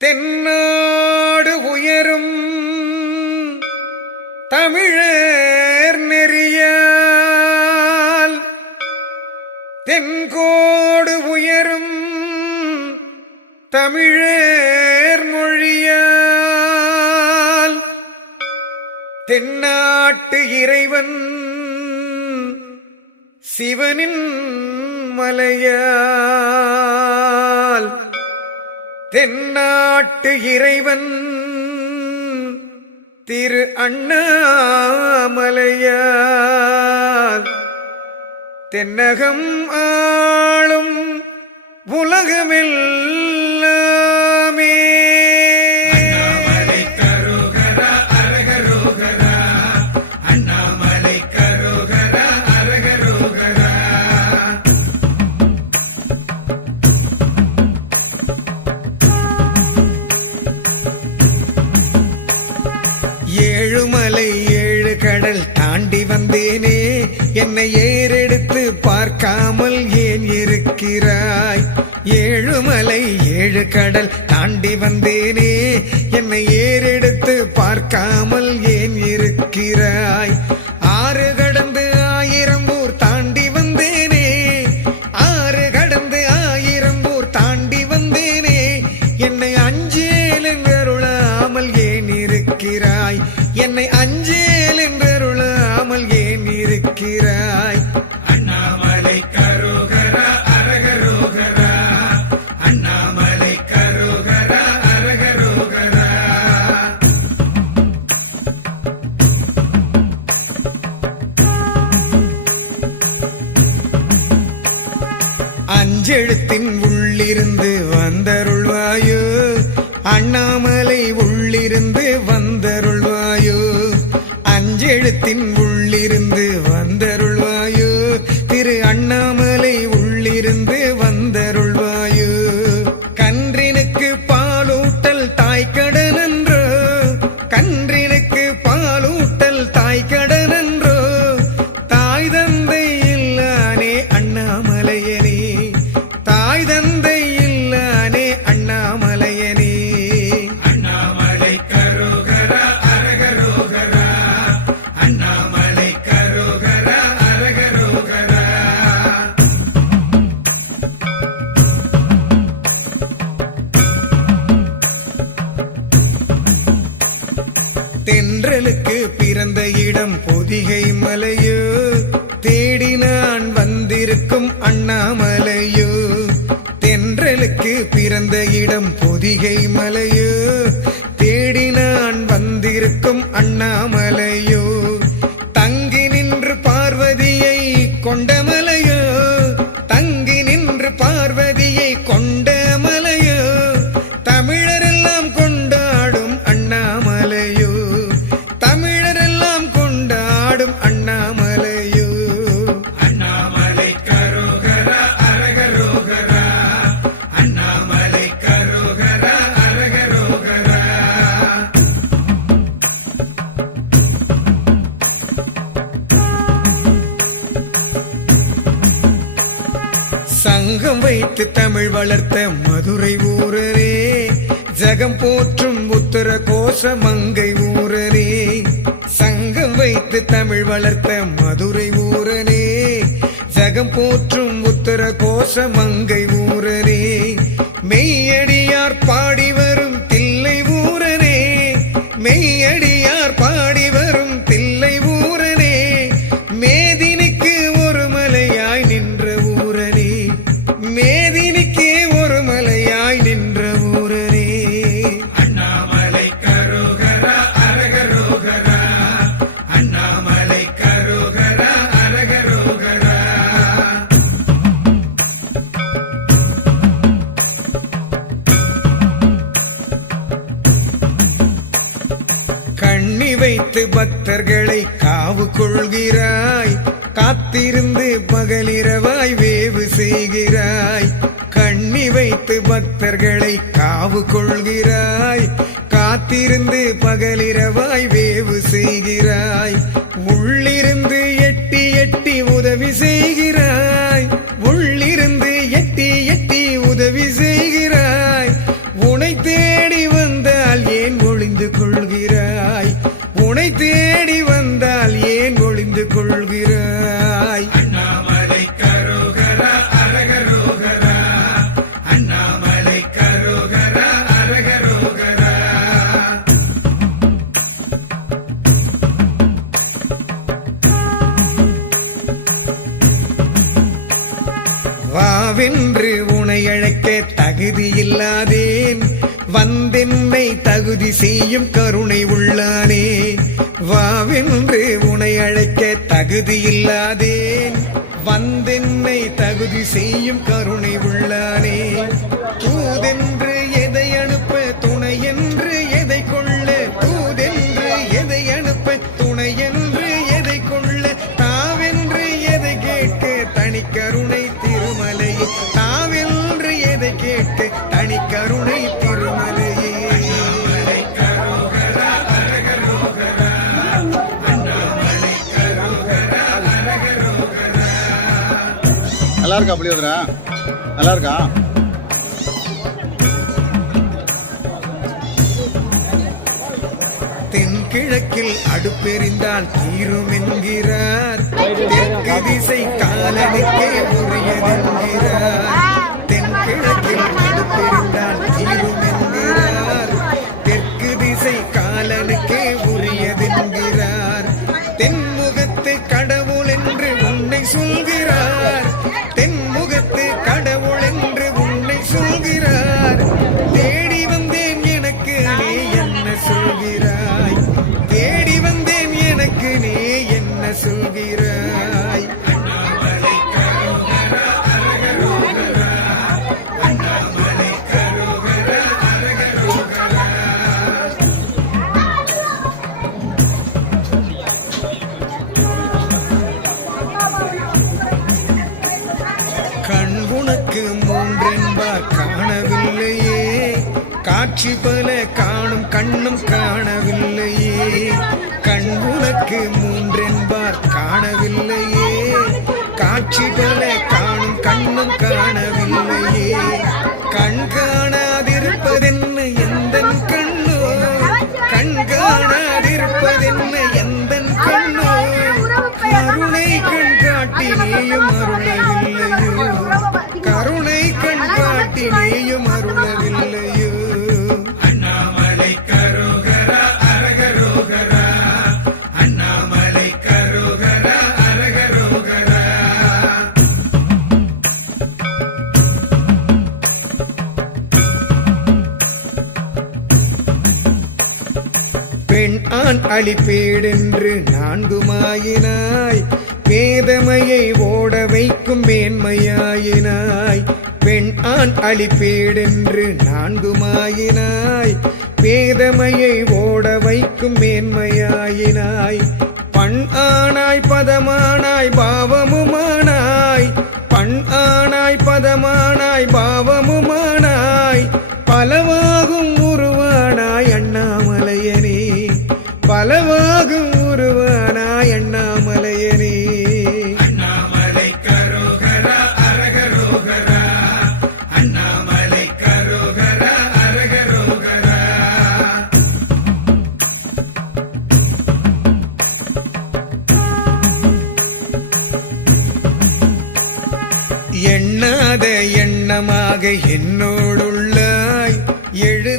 தென்னாடு உயரும் தமிழர் நெறியால் தென்கோடு உயரும் தமிழர் மொழியால் தென்னாட்டு இறைவன் சிவனின் மலையா தென்னாட்டு இறைவன் திரு அண்ணாமலையார். தென்னகம் ஆளும் உலகமெல்லாமே வந்தேனே என்னை ஏறெடுத்து பார்க்காமல் ஏன் இருக்கிறாய்? ஏழுமலை ஏழு கடல் தாண்டி வந்தேனே என்னை ஏறெடுத்து பார்க்காமல் ஏன் இருக்கிறாய்? உள்ளிருந்து வந்தருள்வாயோ? அண்ணாமலை உள்ளிருந்து வந்தருள்வாயோ? அஞ்செழுத்தின் தென்றலுக்கு பிறந்த இடம் பொதிகை மலையோ. தேடி நான் வந்திருக்கும் அண்ணாமலையோ. தென்றலுக்கு பிறந்த இடம் பொதிகை மலையோ. தேடி நான் வந்திருக்கும் அண்ணாமலையோ. சங்கம் வைத்து தமிழ் வளர்த்த மதுரை ஊரரே. ஜகம் போற்றும் உத்தர கோஷ மங்கை ஊரரே. சங்கம் வைத்து தமிழ் வளர்த்த மதுரை ஊரனே ஜகம் போற்றும் உத்தர கோஷ மங்கை ஊரரே. மெய்யடியார் பாடி வைத்து பக்தர்களை காவு கொள்கிறாய். காத்திருந்து பகலிரவாய் வேவு செய்கிறாய். கண்ணி வைத்து பக்தர்களை காவு கொள்கிறாய். காத்திருந்து பகலிரவாய் வேவு செய்கிறாய். உள்ளிருந்து எட்டி எட்டி உதவி செய்கிறாய் கொள்கிறாய். அண்ணாமலை கரோகரா அண்ணாமலை வாவென்று உனை அழைக்க தகுதியில்லாதேன். வந்தென்னை தகுதி செய்யும் கருணை உள்ளானே. வாவென்று உனை அழைக்க தகுதியில்லாதேன் வந்தென்னை தகுதி செய்யும் கருணை உள்ளானே. தூதென்று எதை அனுப்ப துணை என்று எதை கொள்ள தூதென்று எதை அனுப்ப துணை என்று எதை கொள்ள தாவென்று எதை கேட்க தனி கருணை திருமலையே. நல்லா இருக்கா புளியோதரா? நல்லா இருக்கா தென்கிழக்கில் அடுப்பெறிந்தால் தீரும் என்கிறார் தெற்கு திசை காலனுக்கே உரியதென்கிறார். தென்கிழக்கில் காட்சி பல காணும் கண்ணும் காணவில்லையே கண் உனக்கு மூன்றென்பார் காணவில்லையே காட்சி பல காணும் கண்ணும் காணவில்லையே கண் காணாதிருப்பதென்ன எந்த கண்ணோ கண் காணாதிருப்பதென்ன எந்த கண்ணோ கருணை கண் காட்டினேயும் அருளவில்லையோ கருணை கண் காட்டினேயும் அருளவில்லை அளிப்பேடென்று நான்குமாயினாய். வேதமையை ஓட வைக்கும் மேன்மையாயினாய். பெண் ஆண் அளிப்பேடென்று நான்குமாயினாய். வேதமையை ஓட வைக்கும் மேன்மையாயினாய். பண் ஆனாய் பதமானாய் பாவமுமானாய். பண் ஆனாய் பதமானாய் பாவமுமானாய். என்னோடுள்ளாய் எழு